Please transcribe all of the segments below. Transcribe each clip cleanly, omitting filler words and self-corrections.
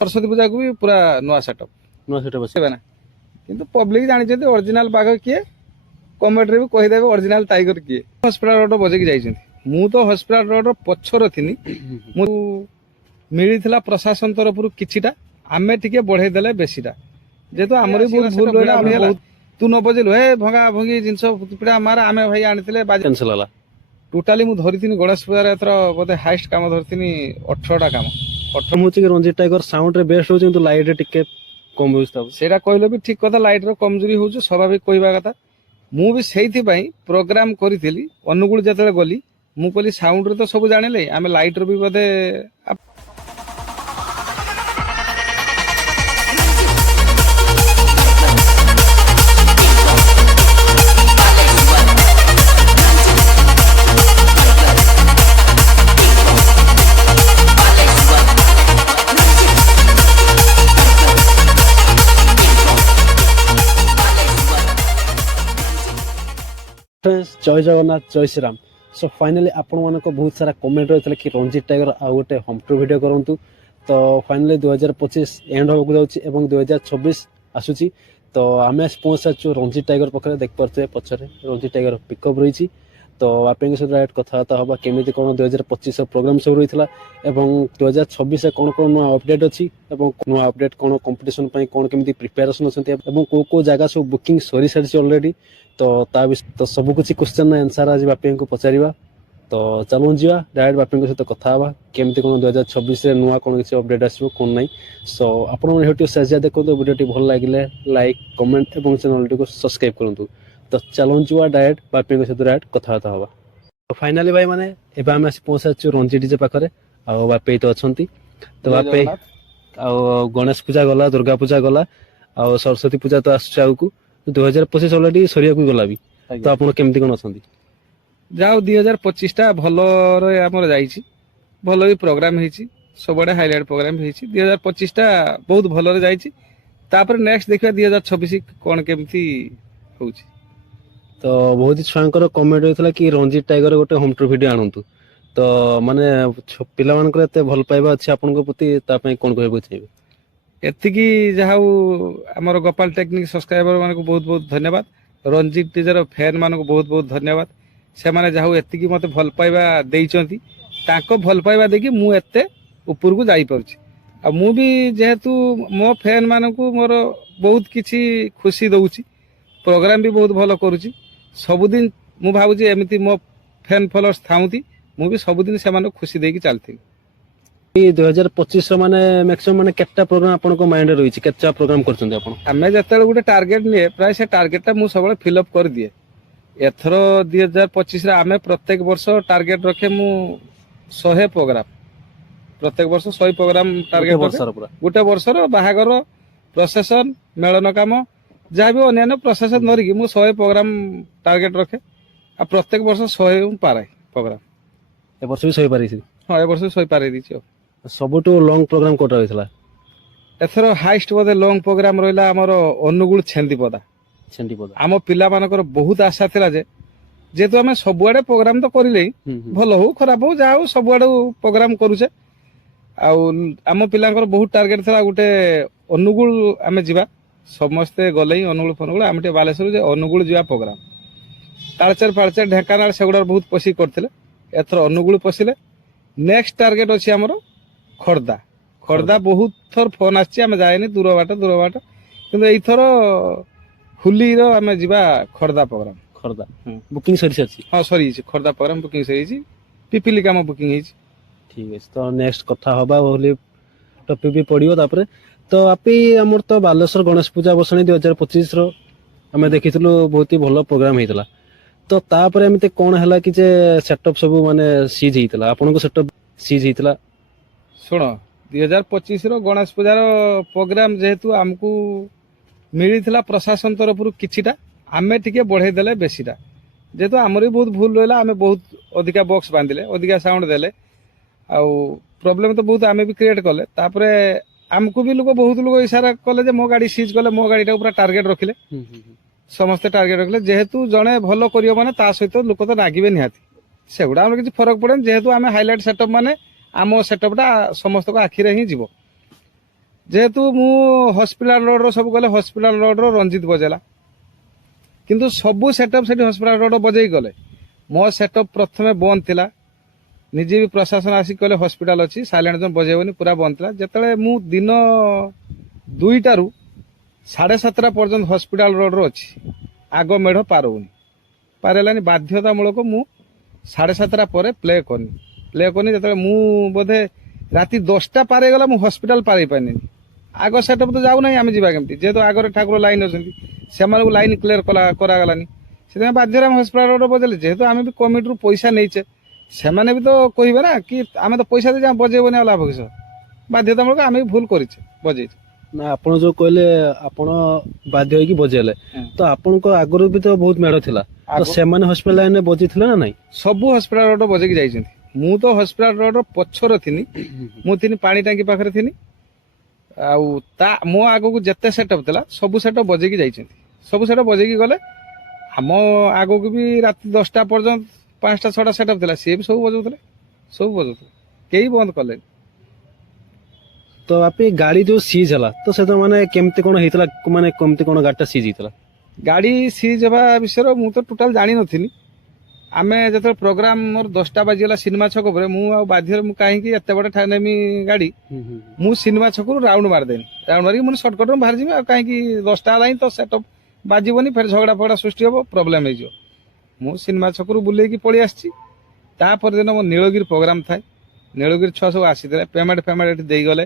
सरस्वती पूजा को भी पूरा नुआ सेटअप ना किंतु पब्लिक जानी ओरिजिनल बाघ किए कमेंट भी कहीदेवे ओरिजिनल टाइगर किए हस्पिटाल रोड बजेकी जाइछन्ति मु तो हस्पिटाल रोड पछर थिनी मु मिली प्रशासन तरफ किछिटा आमे टिके बढ़ाई देले बेसीटा जेतो हमर बहुत भूल होइला आमे बहुत तू न बजेलु हे भंगा भंगी जिंस पिड़ा मारा आमे भाई आनिथिले बाजे कैंसिल होला टोटाली मु धरिथिनी गणेश पूजा रे एथरो बोधे हाईएस्ट काम धरिथिनी 18टा काम 18 होची रंजीत टाइगर साउंड रे बेस्ट होची किंतु लाइट रे टिके कम होउस्ता सेटा कहलो भी ठीक कथा लाइट रो कमजोरी होउछ स्वाभाविक कहबा कथा मु भी सेहिथि पई प्रोग्राम करिथिली अनुगुण जतले गली मु कहली साउंड रे तो सब जानिले आमे लाइट रो भी बोधे जय जगन्नाथ जय श्री राम सो फाइनाली आपण मानक बहुत सारा कमेंट रही कि रंजीत टाइगर आउ गोटे होम टूर वीडियो करंतु तो फाइनाली 2025 एंड होगा जाउची एवं 2026 आसुची तो आमे पहुंच साचु रंजीत टाइगर पाखे देख पारछे पछरे रंजीत टाइगर पिकअप रही तो आपन सहित डायरेक्ट कथबार्ता हवा केमिति कोन 2025 प्रोग्राम सब रहीथला एवं 2026 कोन कोन नुआ अपडेट अछि एवं नुआ अपडेट कोन कंपटीशन पई कोन केमिति प्रिपरेशन अछंती एवं को जागा सब बुकिंग सरी सारी ऑलरेडी तो तो सब कुछ क्वेश्चन आंसर आज बापी को पचारिबा तो चलू जा डायरेक्ट बापी सहित कथा हवा केमिति कोन 2026 रे नुआ कोन किसी अपडेट आसबो कोन नै सो आपण हेटु सजिया देखो तो वीडियो टी भल लागिले लाइक कमेंट एवं चैनल टी को सब्सक्राइब करंतु तो चलू जा डायरेक्ट बापी सहित डायरेक्ट कथा हवा तो फाइनली भाई माने एबा हम आसी पहुंचाछु रंजीत जे पाखरे आ बापी तो अछंती तो बापी आ गणेश पूजा गला दुर्गा पूजा गला आ सरस्वती पूजा तो आसछ आउकु 2025 ऑलरेडी सरिया को गला भी तो आपण केमति कोन अछंती जाओ 2025 टा भलो रे हमर जाईची भलो भी प्रोग्राम हेची सबडे हाईलाइट प्रोग्राम हेची 2025 टा बहुत भलो रे जाईची तापर नेक्स्ट देखिया 2026 कोन केमति होची तो बहुत ही छांकर कमेंट होइतला कि रंजीत टाइगर गोटे होम टूर वीडियो आनंतु तो माने पिला मानकर एते भल पाइबा अछि आपन को प्रति ता पई कोन कहबो चाहिबे एतिकी जाऊ आमर गोपाल टेक्निक सब्सक्राइबर मान को बहुत बहुत धन्यवाद रंजीत टीचर फैन मान को बहुत बहुत धन्यवाद से माने जाऊ एतिकी मते भल पाइबा देइचंती ताको भल पाइबा देखि मु एते ऊपर को जाई परछि आ मु भी जेहेतु मो फैन मान को मोर बहुत किछि खुशी दउछि प्रोग्राम भी बहुत भलो करूछि सबुदिन मु भाबुछि एमिति मो फैन फॉलोअर्स थाउती मु भी सबुदिन से मान खुशी देकी चलथि 2025 माने मैक्सिमम माने केटा प्रोग्राम आपन को माइंड रही छि केटा प्रोग्राम करछन आपन हमें जतले गुटे टारगेट निए प्राय से टारगेट ता मु सबले फिल अप कर दिए एथरो 2025 रे हमें प्रत्येक वर्ष टारगेट रखे मु 100 प्रोग्राम प्रत्येक वर्ष 100 प्रोग्राम टारगेट रखे गुटे वर्ष रो बाहागर प्रोसेसन मेलन काम जहाँ भी अन्य प्रोसेसन धरिकी मु 100 प्रोग्राम टारगेट रखे आ प्रत्येक वर्ष 100 पारे प्रोग्राम ए वर्ष भी 100 पारी छि हां ए वर्ष 100 पारे दिछि सबटो लॉन्ग प्रोग्राम कोटा होइतला एथरो हाईएस्ट बोधे लॉन्ग प्रोग्राम रहिला हमर अनुगुण छेंदीपदा आम पिला मानकर बहुत आशा थिला जे जेतु हमें सबुआडे प्रोग्राम तो करिले भलो हो खराब हो जाओ सबुआडे प्रोग्राम करूचे आम पिलांकर बहुत टारगेट थिला गुटे अनुगुण आमे जिबा समस्ते गले अनुगुण फनुगुण आम टे बालेश्वर जे अनुगुण जिबा प्रोग्राम तालचर फालचर ढेंकानाल सेगुडार बहुत पसी करथिले एथर अनुगुण पसिले नेक्स्ट टारगेट अछि हमर खर्दा खर्दा बहुत थर फोन आछि आमे जायनी दूर बाट किंतु एई थर हुली रो आमे जिबा खर्दा प्रोग्राम खर्दा बुकिंग सरी अछि हां सरी छि खर्दा प्रोग्राम बुकिंग सरी छि पिपिली काम बुकिंग हिछि ठीक अछि तो नेक्स्ट कथा होबा होली टॉपिक भी पडियो तापरे तो आपी हमर तो बालेश्वर गणेश पूजा बसणी 2025 रो हमें देखितलु बहुत ही भलो प्रोग्राम हेतला तो तापरे एमते कोन हला कि जे सेटअप सब माने सीज हेतला आपन को सेटअप सीज हेतला सुनो 2025 रो गणेश पूजा रो प्रोग्राम जेहेतु हमकू मिली प्रशासन तरफ किछिटा आमे टिके बढ़ाई देले बेसीटा जेहेतु आमर भी बहुत भूल रहा आमे बहुत अधिका बॉक्स बांधिले अधिका साउंड देले आ प्रॉब्लम तो बहुत आमे भी क्रिएट कले तापरे आमको भी लोग बहुत लोग इशारा कले जे मो गाड़ी सीज कले मो गाड़ी पूरा टार्गेट रखिले समस्ते टार्गेट रखिले जेहेतु जणे भलो करियो माने ता सहित लोक तो नागिबे निहाती सेगुडा हम किछि फरक पड़े जेहेतु आमे हाईलाइट सेटअप माने आम सेटअपटा समस्त को आखिरे ही जीवो ଯେହେତୁ ମୁଁ ହସ୍ପିଟାଲ ରୋଡର ସବୁ ଗଲେ ହସ୍ପିଟାଲ ରୋଡର ରଞ୍ଜିତ ବଜେଇଲା କିନ୍ତୁ ସବୁ ସେଟଅପ୍ ସେଠି ହସ୍ପିଟାଲ ରୋଡ ବଜେଇ ଗଲେ ମୋ ସେଟଅପ୍ ପ୍ରଥମେ ବନ୍ଦ ଥିଲା ନିଜେ ବି ପ୍ରଶାସନ ଆସିକି କହିଲେ ହସ୍ପିଟାଲ ଅଛି ସାଇଲେଣ୍ଟ ଜୋନ୍ ବଜେଇବନି ପୁରା ବନ୍ଦ ଥିଲା ଯେତେବେଳେ ମୁଁ ଦିନ 2ଟାରୁ 7:30 ପର୍ଯ୍ୟନ୍ତ ହସ୍ପିଟାଲ ରୋଡର ଅଛି ଆଗ ମେଢ ପାର ହେଲାନି ବାଧ୍ୟତାମୂଳକ ମୁଁ 7:30 ପରେ ପ୍ଲେ କନି ଯେତେବେଳେ ମୁଁ ବୋଧେ ରାତି 10ଟା ପାର ହେଇଗଲା ମୁଁ ହସ୍ପିଟାଲ ପାର ହେଇପାରିନି ଆଗ ସେଟଅପ୍ ତ ଯାଉନାହିଁ ଆମେ ଯିବା କେମିତି ଯେହେତୁ ଆଗରେ ଠାକୁର ଲାଇନ୍ ଅଛନ୍ତି ସେମାନଙ୍କୁ ଲାଇନ୍ କ୍ଲିୟର କରାଗଲାନି ସେଥିପାଇଁ ବାଧ୍ୟରେ ଆମେ ହସ୍ପିଟାଲ ରୋଡ ବଜେଇଲେ ଯେହେତୁ ଆମେ ବି କମିଟିରୁ ପଇସା ନେଇଛେ ସେମାନେ ବି ତ କହିବେ ନା କି ଆମେ ତ ପଇସା ଦେଇଛେ ଆମେ ବଜେଇବନି ଆଉ ଲାଭ କିସ ବାଧ୍ୟତାମୂଳକ ଆମେ ବି ଭୁଲ କରିଛେ ବଜେଇଛେ ନା ଆପଣ ଯୋଉ କହିଲେ ଆପଣ ବାଧ୍ୟ ହେଇକି ବଜେଇଲେ ତ ଆପଣଙ୍କ ଆଗରୁ ବି ତ ବହୁତ ମେଢ ଥିଲା ତ ସେମାନେ ହସ୍ପିଟାଲ ଲାଇନରେ ବଜେଇଥିଲେ ନା ନାଇଁ ସବୁ ହସ୍ପିଟାଲ ରୋଡ ବଜେଇକି ଯାଇଛନ୍ତି ମୁଁ ତ ହସ୍ପିଟାଲ ରୋଡର ପଛର ଥିନି ମୁଁ ଥିନି ପାଣି ଟାଙ୍କି ପାଖରେ ଥିନି ଆଉ ମୋ ଆଗକୁ ଯେତେ ସେଟଅପ୍ ଥିଲା ସବୁ ସେଟଅପ୍ ବଜେଇକି ଯାଇଛନ୍ତି ସବୁ ସେଟଅପ୍ ବଜେଇକି ଗଲେ ଆମ ଆଗକୁ ବି ରାତି 10ଟା ପର୍ଯ୍ୟନ୍ତ 5ଟା 6ଟା ସେଟଅପ୍ ଥିଲା ସିଏ ବି ସବୁ ବଜଉଥିଲେ କେହି ବନ୍ଦ କଲେନି ତ ଆପେ ଗାଡି ଯୋଉ ସିଜ୍ ହେଲା ତ ସେଟା ମାନେ କେମିତି କଣ ହେଇଥିଲା ମାନେ କେମିତି କଣ ଗାଡିଟା ସିଜ୍ ହେଇଥିଲା ଗାଡି ସିଜ୍ ହେବା ବିଷୟରେ ମୁଁ ତ ଟୋଟାଲ ଜାଣିନଥିଲି ଆମେ ଯେତେବେଳେ ପ୍ରୋଗ୍ରାମ ମୋର 10ଟା ବାଜିଗଲା ସିନେମା ଛକ ଉପରେ ମୁଁ ଆଉ ବାଧ୍ୟରେ ମୁଁ କାହିଁକି ଏତେ ବଡ ନେମି ଗାଡି ମୁଁ ସିନେମା ଛକରୁ ରାଉଣ୍ଡ ମାରିଦେନି ରାଉଣ୍ଡ ମାରିକି ମୁଁ ସର୍ଟକଟରେ ବାହାରି ଯିବି ଆଉ କାହିଁକି 10ଟା ହେଲାଣି ତ ସେଟଅପ୍ ବାଜିବନି ଫେର ଝଗଡା ଫଗଡା ସୃଷ୍ଟି ହବ ପ୍ରୋବ୍ଲେମ ହେଇଯିବ ମୁଁ ସିନେମା ଛକରୁ ବୁଲେଇକି ପଳେଇ ଆସିଛି ତାପର ଦିନ ମୋ ନୀଳଗିରି ପ୍ରୋଗ୍ରାମ ଥାଏ ନୀଳଗିରି ଛୁଆ ସବୁ ଆସିଥିଲେ ପେମେଣ୍ଟ ଏଠି ଦେଇଗଲେ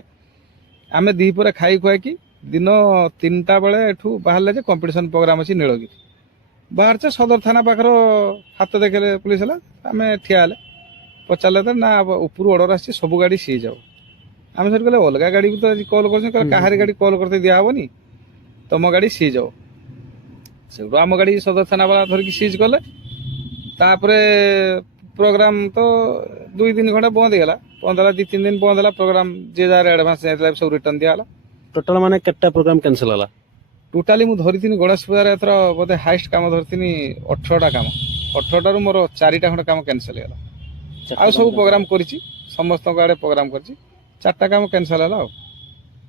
ଆମେ ଦିପହରେ ଖାଇ ଖୁଆଇକି ଦିନ 3ଟା ବେଳେ ଏଠୁ ବାହାରିଲେ ଯେ କମ୍ପିଟିସନ ପ୍ରୋଗ୍ରାମ ଅଛି ନୀଳଗିରି ବାହାରିଛେ ସଦର ଥାନା ପାଖର ହାତ ଦେଖେଇଲେ ପୁଲିସ ହେଲା ଆମେ ଠିଆ ହେଲେ ପଚାରିଲେ ନା ଉପରୁ ଅର୍ଡର ଆସିଛି ସବୁ ଗାଡି ସିଜ୍ ହବ ଆମେ ସେଠି କହିଲେ ଅଲଗା ଗାଡି ବି ତ ଆଜି କଲ୍ କରୁଛନ୍ତି କାହାରି ଗାଡି କଲ୍ କରତେ ଦିଆହବନି ତମ ଗାଡି ସିଜ୍ ହବ ସେଠୁ ଆମ ଗାଡି ସଦର ଥାନା ବାଲା ଧରିକି ସିଜ୍ କଲେ ତାପରେ ପ୍ରୋଗ୍ରାମ ତ 2-3 ଘଣ୍ଟା ବନ୍ଦ ହେଇଗଲା 2-3 ଦିନ ବନ୍ଦ ହେଲା ପ୍ରୋଗ୍ରାମ ଯିଏ ଯାହାର ଆଡଭାନ୍ସ ନେଇଥିଲା ସବୁ ରିଟର୍ନ ଦିଆହେଲା ଟୋଟାଲ ମାନେ କେତେଟା ପ୍ରୋଗ୍ରାମ କ୍ୟାନସଲ ହେଲା ଟୋଟାଲି ମୁଁ ଧରିଥିଲି ଗଣେଶ ପୂଜାରେ ଏଥର ବୋଧେ ହାଇଷ୍ଟ କାମ ଧରିଥିଲି 18ଟା କାମ 18ଟାରୁ ମୋର 4ଟା ଖଣ୍ଡେ କାମ କ୍ୟାନସଲ ହେଇଗଲା ଆଉ ସବୁ ପ୍ରୋଗ୍ରାମ କରିଛି ସମସ୍ତଙ୍କ ଆଡେ ପ୍ରୋଗ୍ରାମ କରିଛି 4ଟା କାମ କ୍ୟାନସଲ ହେଲା ଆଉ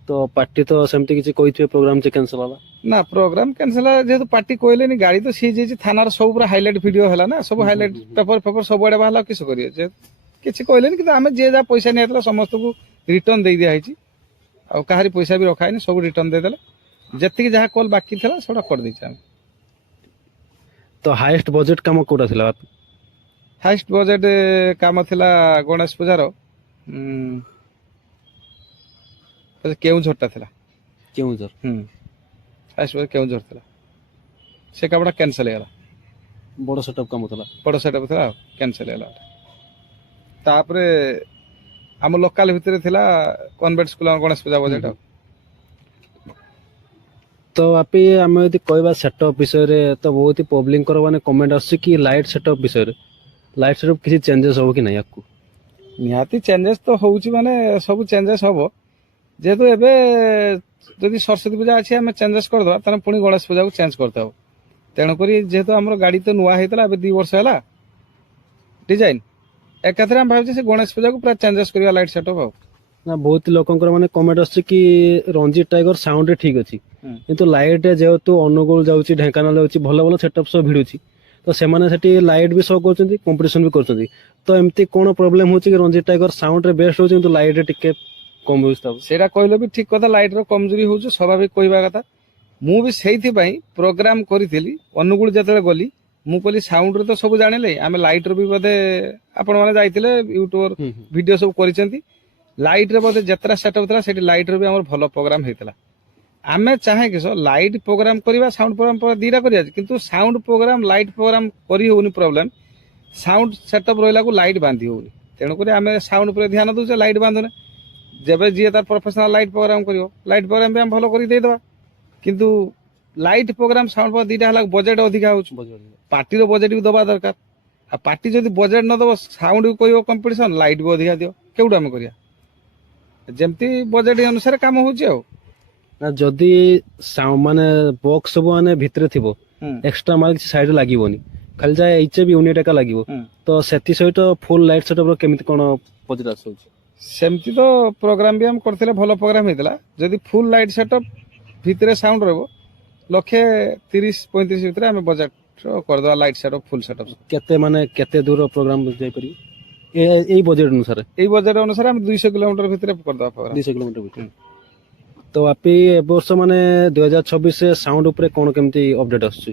ତ ପାର୍ଟି ତ ସେମିତି କିଛି କହିଥିବେ ପ୍ରୋଗ୍ରାମ ଯେ କ୍ୟାନସଲ ହେଲା ନା ପ୍ରୋଗ୍ରାମ କ୍ୟାନସଲ ହେଲା ଯେହେତୁ ପାର୍ଟି କହିଲେନି ଗାଡି ତ ସିଜ୍ ହେଇଛି ଥାନାର ସବୁ ପୁରା ହାଇଲାଇଟ୍ ଭିଡିଓ ହେଲା ନା ସବୁ ହାଇଲାଇଟ୍ ପେପର ସବୁଆଡେ ବାହାରିଲା କିସ କରିବେ ଯେ କିଛି କହିଲେନି କିନ୍ତୁ ଆମେ ଯିଏ ଯାହା ପଇସା ନିଆଥିଲା ସମସ୍ତଙ୍କୁ ରିଟର୍ନ ଦେଇ ଦିଆହେଇଛି ଆଉ କାହାରି ପଇସା ବି ରଖା ହେଇନି ସବୁ ରିଟର୍ନ ଦେଇଦେଲେ ଯେତିକି ଯାହା କଲ୍ ବାକି ଥିଲା ସେଟା କରିଦେଇଛେ ଆମେ ତ ହାଇଏଷ୍ଟ ବଜେଟ କାମ କୋଉଟା ଥିଲା ହାଇଏଷ୍ଟ ବଜେଟ କାମ ଥିଲା ଗଣେଶ ପୂଜାର କେଉଁଝରଟା ଥିଲା କେଉଁଝର ହାଇଏଷ୍ଟ ବଜେଟ କେଉଁଝର ଥିଲା ସେ କାମଟା କ୍ୟାନସଲ ହେଇଗଲା ବଡ ସେଟଅପ୍ କାମ ଥିଲା ବଡ ସେଟଅପ୍ ଥିଲା କ୍ୟାନସଲ ହେଇଗଲା ତାପରେ ଆମ ଲୋକାଲ ଭିତରେ ଥିଲା କନଭେଣ୍ଟ ସ୍କୁଲ ଗଣେଶ ପୂଜା ବଜେଟ ତ ଆପେ ଆମେ ଯଦି କହିବା ସେଟଅପ୍ ବିଷୟରେ ତ ବହୁତ ପବ୍ଲିକଙ୍କର ମାନେ କମେଣ୍ଟ ଆସୁଛି କି ଲାଇଟ୍ ସେଟଅପ୍ ବିଷୟରେ ଲାଇଟ୍ ସେଟଅପ୍ କିଛି ଚେଞ୍ଜେସ୍ ହବ କି ନାହିଁ ଆକୁ ନିହାତି ଚେଞ୍ଜେସ୍ ତ ହଉଛି ମାନେ ସବୁ ଚେଞ୍ଜେସ୍ ହବ ଯେହେତୁ ଏବେ ଯଦି ସରସ୍ୱତୀ ପୂଜା ଅଛି ଆମେ ଚେଞ୍ଜେସ୍ କରିଦେବା ତାହେଲେ ପୁଣି ଗଣେଶ ପୂଜାକୁ ଚେଞ୍ଜ କରିତେ ହବ ତେଣୁକରି ଯେହେତୁ ଆମର ଗାଡି ତ ନୂଆ ହେଇଥିଲା ଏବେ 2 ବର୍ଷ ହେଲା ଡିଜାଇନ ଏକାଥରେ ଆମେ ଭାବୁଛେ ସେ ଗଣେଶ ପୂଜାକୁ ପୁରା ଚେଞ୍ଜେସ୍ କରିବା ଲାଇଟ୍ ସେଟଅପ୍ ଆଉ ନା ବହୁତ ଲୋକଙ୍କର ମାନେ କମେଣ୍ଟ ଆସୁଛି କି ରଞ୍ଜିତ ଟାଇଗର ସାଉଣ୍ଡ ରେ ଠିକ ଅଛି କିନ୍ତୁ ଲାଇଟ୍ ଯେହେତୁ ଅନୁଗୁଳ ଯାଉଛି ଢେଙ୍କାନାଳ ଯାଉଛି ଭଲ ଭଲ ସେଟଅପ୍ ସବୁ ଭିଡୁଛି ତ ସେମାନେ ସେଠି ଲାଇଟ୍ ବି ଶୋ କରୁଛନ୍ତି କମ୍ପିଟିସନ ବି କରୁଛନ୍ତି ତ ଏମିତି କଣ ପ୍ରୋବ୍ଲେମ ହଉଛି କି ରଞ୍ଜିତ ଟାଇଗର ସାଉଣ୍ଡ ରେ ବେଷ୍ଟ ହଉଛି କିନ୍ତୁ ଲାଇଟ୍ ରେ ଟିକେ କମ ହଉଛି ସେଇଟା କହିଲେ ବି ଠିକ କଥା ଲାଇଟ୍ ର କମଜୋରି ହଉଛି ସ୍ୱାଭାବିକ କହିବା କଥା ମୁଁ ବି ସେଇଥିପାଇଁ ପ୍ରୋଗ୍ରାମ କରିଥିଲି ଅନୁଗୁଳ ଯେତେବେଳେ ଗଲି ମୁଁ କହିଲି ସାଉଣ୍ଡ ରେ ତ ସବୁ ଜାଣିଲେ ଆମେ ଲାଇଟ୍ ର ବି ବୋଧେ ଆପଣ ମାନେ ଯାଇଥିଲେ ୟୁଟ୍ୟୁବର ଭିଡିଓ ସବୁ କରିଛନ୍ତି ଲାଇଟ୍ ରେ ବୋଧେ ଯେତେଟା ସେଟଅପ୍ ଥିଲା ସେଠି ଲାଇଟ୍ ର ବି ଆମର ଭଲ ପ୍ରୋଗ୍ରାମ ହେଇଥିଲା ଆମେ ଚାହେଁ କିସ ଲାଇଟ୍ ପ୍ରୋଗ୍ରାମ କରିବା ସାଉଣ୍ଡ ପ୍ରୋଗ୍ରାମ 2ଟା କରିବା କିନ୍ତୁ ସାଉଣ୍ଡ ପ୍ରୋଗ୍ରାମ ଲାଇଟ୍ ପ୍ରୋଗ୍ରାମ କରି ହଉନି ପ୍ରୋବ୍ଲେମ ସାଉଣ୍ଡ ସେଟଅପ୍ ରହିଲାକୁ ଲାଇଟ୍ ବାନ୍ଧି ହଉନି ତେଣୁକରି ଆମେ ସାଉଣ୍ଡ ଉପରେ ଧ୍ୟାନ ଦଉଛେ ଲାଇଟ୍ ବାନ୍ଧୁନେ ଯେବେ ଯିଏ ତାର ପ୍ରଫେସନାଲ ଲାଇଟ୍ ପ୍ରୋଗ୍ରାମ କରିବ ଲାଇଟ୍ ପ୍ରୋଗ୍ରାମ ବି ଆମେ ଭଲ କରି ଦେଇଦେବା କିନ୍ତୁ ଲାଇଟ୍ ପ୍ରୋଗ୍ରାମ ସାଉଣ୍ଡ 2ଟା ହେଲା ବଜେଟ ଅଧିକା ହଉଛି ପାର୍ଟିର ବଜେଟ ବି ଦବା ଦରକାର ଆଉ ପାର୍ଟି ଯଦି ବଜେଟ ନ ଦବ ସାଉଣ୍ଡ ବି କହିବ କମ୍ପିଟିସନ ଲାଇଟ୍ ବି ଅଧିକା ଦିଅ କେଉଁଠୁ ଆମେ କରିବା ଯେମିତି ବଜେଟ ଅନୁସାରେ କାମ ହଉଛି ଆଉ ନା ଯଦି ମାନେ ବକ୍ସ ସବୁ ମାନେ ଭିତରେ ଥିବ ଏକ୍ସଟ୍ରା ମାଲ କିଛି ସାଇଡରେ ଲାଗିବନି ଖାଲି ଯାଏ HF ୟୁନିଟ୍ ଏକା ଲାଗିବ ତ ସେଥି ସହିତ ଫୁଲ ଲାଇଟ୍ ସେଟଅପ୍ ର କେମିତି କଣ ବଜେଟ ଆସୁଛି ସେମିତି ତ ପ୍ରୋଗ୍ରାମ ବି ଆମେ କରିଥିଲେ ଭଲ ପ୍ରୋଗ୍ରାମ ହେଇଥିଲା ଯଦି ଫୁଲ୍ ଲାଇଟ୍ ସେଟଅପ୍ ଭିତରେ ସାଉଣ୍ଡ ରହିବ 1,30,35 ଭିତରେ ଆମେ ବଜେଟ୍ କରିଦେବା ଲାଇଟ୍ ସେଟଅପ୍ ଫୁଲ୍ ସେଟଅପ୍। କେତେ ଦୂର ପ୍ରୋଗ୍ରାମ ଯାଇପାରିବ ଏଇ ବଜେଟ୍ ଅନୁସାରେ? ଏଇ ବଜେଟ୍ ଅନୁସାରେ ଆମେ 200 କିଲୋମିଟର ଭିତରେ କରିଦେବା ପ୍ରୋଗ୍ରାମ। 200 କିଲୋମିଟର ଭିତରେ। ତ ଆପି ଏ ବର୍ଷ ମାନେ 2026 ସାଉଣ୍ଡ ଉପରେ କଣ କେମିତି ଅପଡେଟ୍ ଆସୁଛି?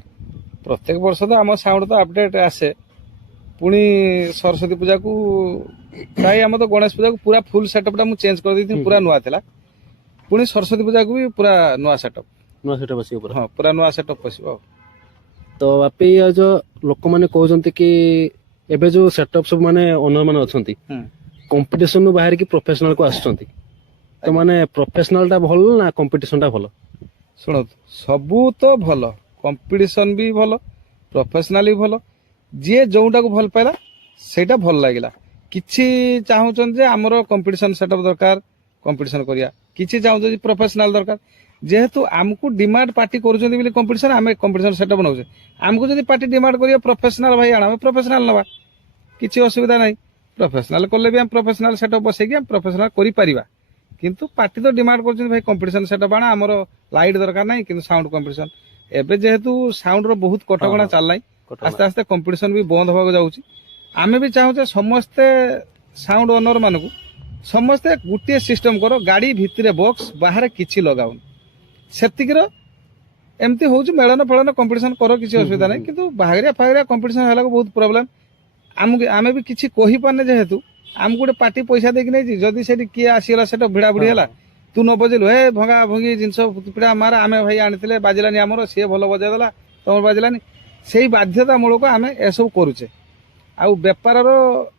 ପ୍ରତ୍ୟେକ ବର୍ଷ ତ ଆମ ସାଉଣ୍ଡ ତ ଅପଡେଟ୍ ଆସେ। ପୁଣି ସରସ୍ୱତୀ ପୂଜାକୁ ପ୍ରାୟ ଆମର ତ ଗଣେଶ ପୂଜାକୁ ପୁରା ଫୁଲ୍ ସେଟଅପ୍ଟା ମୁଁ ଚେଞ୍ଜ କରିଦେଇଥିଲି, ପୁରା ନୂଆ ଥିଲା। ପୁଣି ସରସ୍ୱତୀ ପୂଜାକୁ ବି ପୁରା ନୂଆ ସେଟଅପ୍ ଆସିବ ପୁରା। ହଁ, ପୁରା ନୂଆ ସେଟଅପ୍ ଆସିବ। ତ ଆପି ଯୋଉ ଲୋକମାନେ କହୁଛନ୍ତି କି ଏବେ ଯୋଉ ସେଟଅପ୍ ସବୁ ମାନେ ଓନର ମାନେ ଅଛନ୍ତି କମ୍ପିଟିସନରୁ ବାହାରିକି ପ୍ରଫେସନାଲ କୁ ଆସୁଛନ୍ତି, ତ ମାନେ ପ୍ରଫେସନାଲ ଟା ଭଲ ନା କମ୍ପିଟିସନ ଟା ଭଲ? ଶୁଣନ୍ତୁ, ସବୁ ତ ଭଲ, କମ୍ପିଟିସନ ବି ଭଲ, ପ୍ରଫେସନାଲ ବି ଭଲ। ଯିଏ ଯୋଉଟାକୁ ଭଲ ପାଇଲା ସେଇଟା ଭଲ ଲାଗିଲା। କିଛି ଚାହୁଁଛନ୍ତି ଯେ ଆମର କମ୍ପିଟିସନ ସେଟଅପ୍ ଦରକାର, କମ୍ପିଟିସନ କରିବା। କିଛି ଚାହୁଁଛନ୍ତି ପ୍ରଫେସନାଲ ଦରକାର। ଯେହେତୁ ଆମକୁ ଡିମାଣ୍ଡ ପାର୍ଟି କରୁଛନ୍ତି ବୋଲି କମ୍ପିଟିସନ, ଆମେ କମ୍ପିଟିସନ ସେଟଅପ୍ ନେଉଛେ। ଆମକୁ ଯଦି ପାର୍ଟି ଡିମାଣ୍ଡ କରିବ ପ୍ରଫେସନାଲ ଭାଇ ଆଣ, ଆମେ ପ୍ରଫେସନାଲ ନେବା, କିଛି ଅସୁବିଧା ନାହିଁ। ପ୍ରଫେସନାଲ କଲେ ବି ଆମେ ପ୍ରଫେସନାଲ ସେଟଅପ୍ ବସେଇକି ଆମେ ପ୍ରଫେସନାଲ କରିପାରିବା। କିନ୍ତୁ ପାର୍ଟି ତ ଡିମାଣ୍ଡ କରୁଛନ୍ତି ଭାଇ କମ୍ପିଟିସନ ସେଟଅପ୍ ଆଣ, ଆମର ଲାଇଟ୍ ଦରକାର ନାହିଁ କିନ୍ତୁ ସାଉଣ୍ଡ କମ୍ପିଟିସନ। ଏବେ ଯେହେତୁ ସାଉଣ୍ଡର ବହୁତ କଟକଣା ଚାଲିଲାଣି, ଆସ୍ତେ ଆସ୍ତେ କମ୍ପିଟିସନ ବି ବନ୍ଦ ହେବାକୁ ଯାଉଛି। ଆମେ ବି ଚାହୁଁଛେ ସମସ୍ତେ ସାଉଣ୍ଡ ଓନର ମାନଙ୍କୁ ସମସ୍ତେ ଗୋଟିଏ ସିଷ୍ଟମ କର, ଗାଡି ଭିତରେ ବକ୍ସ, ବାହାରେ କିଛି ଲଗାଉନି। ସେତିକିର ଏମିତି ହଉଛି ମେଳନ ଫେଳନ କମ୍ପିଟିସନ କର, କିଛି ଅସୁବିଧା ନାହିଁ। କିନ୍ତୁ ବାହାଘରିଆ ଫାଘରିଆ କମ୍ପିଟିସନ ହେଲାକୁ ବହୁତ ପ୍ରୋବ୍ଲେମ। ଆମେ ବି କିଛି କହିପାରୁନେ, ଯେହେତୁ ଆମକୁ ଗୋଟେ ପାର୍ଟି ପଇସା ଦେଇକି ନେଇଛି, ଯଦି ସେଠି କିଏ ଆସିଗଲା ସେଟା ଭିଡା ଭିଡି ହେଲା, ତୁ ନ ବଜେଇଲୁ, ହେ ଭଙ୍ଗା ଭଙ୍ଗି ଜିନିଷ ପିଡା ମାର, ଆମେ ଭାଇ ଆଣିଥିଲେ ବାଜିଲାନି, ଆମର ସିଏ ଭଲ ବଜେଇ ଦେଲା, ତମର ବାଜିଲାନି। ସେଇ ବାଧ୍ୟତା ମୂଳକ ଆମେ ଏସବୁ କରୁଛେ। ଆଉ ବେପାରର